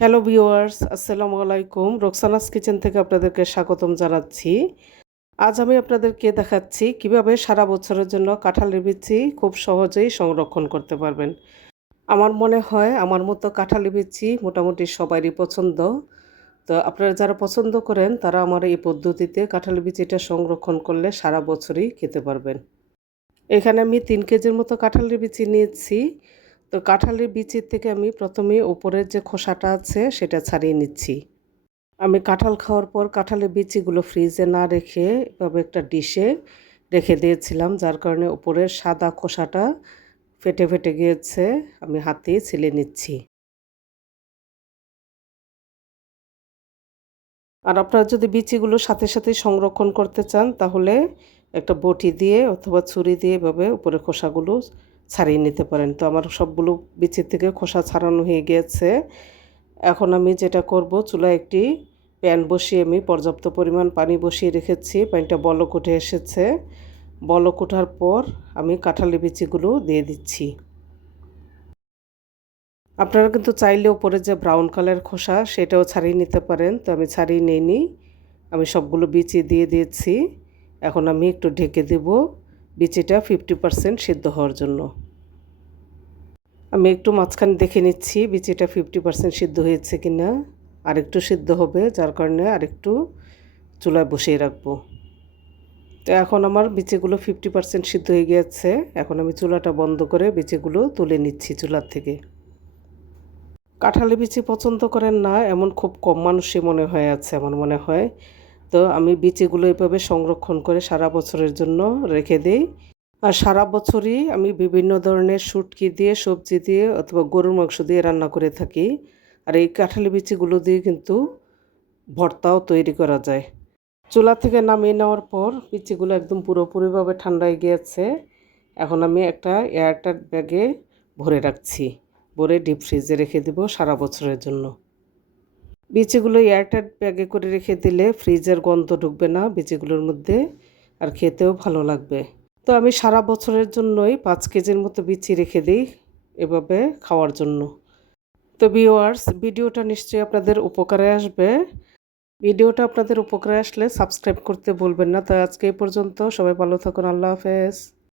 Hello viewers, আসসালামু আলাইকুম। Roksana's kitchen থেকে আপনাদেরকে স্বাগতম জানাচ্ছি। আজ আমি আপনাদেরকে দেখাচ্ছি কিভাবে সারা বছরের জন্য কাঁঠালের বিচি খুব সহজেই সংরক্ষণ করতে পারবেন। আমার মনে হয় আমার মতো কাঁঠালের বিচি মোটামুটি সবারই পছন্দ। তো আপনারা যারা পছন্দ করেন তারা আমার এই পদ্ধতিতে কাঁঠালের বিচিটা সংরক্ষণ করলে সারা বছরই খেতে পারবেন। এখানে আমি ৩ কেজির মতো কাঁঠালের বিচি নিয়েছি। তো কাঁঠালের বিচির থেকে আমি প্রথমে উপরের যে খোসাটা আছে সেটা ছাড়িয়ে নিচ্ছি। আমি কাঁঠাল খাওয়ার পর কাঁঠালের বিচিগুলো ফ্রিজে না রেখে এভাবে একটা ডিশে রেখে দিয়েছিলাম, যার কারণে উপরের সাদা খোসাটা ফেটে ফেটে গিয়েছে। আমি হাতে ছিলে নিচ্ছি। আর আপনারা যদি বিচিগুলো সাথে সাথে সংরক্ষণ করতে চান তাহলে একটা বটি দিয়ে অথবা ছুরি দিয়ে এভাবে উপরের খোসাগুলো ছাড়িয়ে নিতে পারেন। তো আমার সবগুলো বিচির থেকে খোসা ছাড়ানো হয়ে গিয়েছে। এখন আমি যেটা করব, চুলায় একটি প্যান বসিয়ে আমি পর্যাপ্ত পরিমাণ পানি বসিয়ে রেখেছি। পানিটা বলক উঠে এসেছে। বলক ওঠার পর আমি কাঁঠালের বিচিগুলো দিয়ে দিচ্ছি। আপনারা কিন্তু চাইলে উপরে যে ব্রাউন কালার খোসা সেটাও ছাড়িয়ে নিতে পারেন। তো আমি ছাড়িয়ে নিইনি। আমি সবগুলো বিচি দিয়ে দিয়েছি। এখন আমি একটু ঢেকে দেব বিচিটা 50% সিদ্ধ হওয়ার জন্য। আমি একটু মাঝখানে দেখে নিচ্ছি বিচিটা 50% সিদ্ধ হয়েছে কিনা। আরেকটু সিদ্ধ হবে, যার কারণে আরেকটু চুলায় বসিয়ে রাখবো। তো এখন আমার বিচিগুলো 50% সিদ্ধ হয়ে গিয়েছে। এখন আমি চুলাটা বন্ধ করে বিচিগুলো তুলে নিচ্ছি চুলার থেকে। কাঁঠালের বিচি পছন্দ করেন না এমন খুব কম মানুষই মনে হয় আছে আমার মনে হয়। তো আমি বিচিগুলো এভাবে সংরক্ষণ করে সারা বছরের জন্য রেখে দিই। আর সারা বছরই আমি বিভিন্ন ধরনের শুটকি দিয়ে, সবজি দিয়ে অথবা গরুর মাংস দিয়ে রান্না করে থাকি। আর এই কাঁঠালের বিচিগুলো দিয়ে কিন্তু ভর্তাও তৈরি করা যায়। চুলা থেকে নামিয়ে নেওয়ার পর বিচিগুলো একদম পুরোপুরিভাবে ঠান্ডা হয়ে গিয়েছে। এখন আমি একটা এয়ারটাইট ব্যাগে ভরে রাখছি। ভরে ডিপ ফ্রিজে রেখে দেব সারা বছরের জন্য। বিচিগুলো এয়ারটাইট ব্যাগে করে রেখে দিলে ফ্রিজের গন্ধ ঢুকবে না বিচিগুলোর মধ্যে, আর খেতেও ভালো লাগবে। তো আমি সারা বছরের জন্যই ৫ কেজির মতো বিচি রেখে দিই এভাবে খাওয়ার জন্য। তো ভিউয়ার্স, ভিডিওটা নিশ্চয়ই আপনাদের উপকারে আসবে। ভিডিওটা আপনাদের উপকারে আসলে সাবস্ক্রাইব করতে ভুলবেন না। তো আজকে এই পর্যন্ত। সবাই ভালো থাকুন। আল্লাহ হাফেজ।